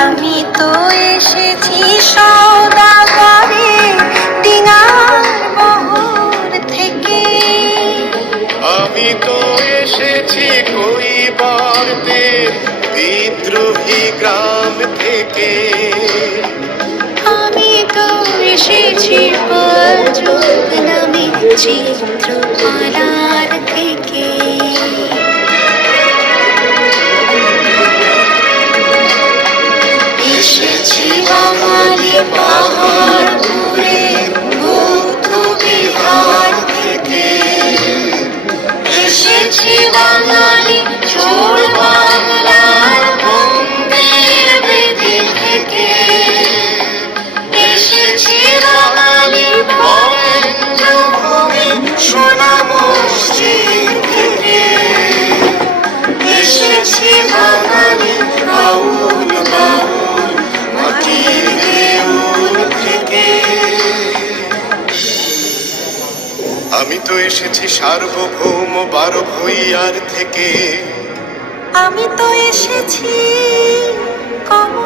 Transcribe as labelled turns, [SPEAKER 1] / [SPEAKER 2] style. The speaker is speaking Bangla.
[SPEAKER 1] আমি তো এসেছি সৌদাগরে ডিঙার বহর থেকে।
[SPEAKER 2] আমি তো এসেছি কইবারদের বিদ্রোহী গ্রাম থেকে।
[SPEAKER 1] আমি তো এসেছি যুগ নামে চিত্রকলার এসেছি বাঙালি পাহাড় ঘুরে বৌদ্ধ বিহার থেকে। এসেছি বাঙালি চোর বাংলার মন্দির বেদি থেকে। এসেছি বাঙালি মহেন্দ্র ভূমি সোনা মসজিদ থেকে। এসেছি বাঙালি বাউল
[SPEAKER 2] আমি তো এসেছি সার্বভৌম বারো ভইয়ার থেকে।
[SPEAKER 1] আমি তো এসেছি কমলার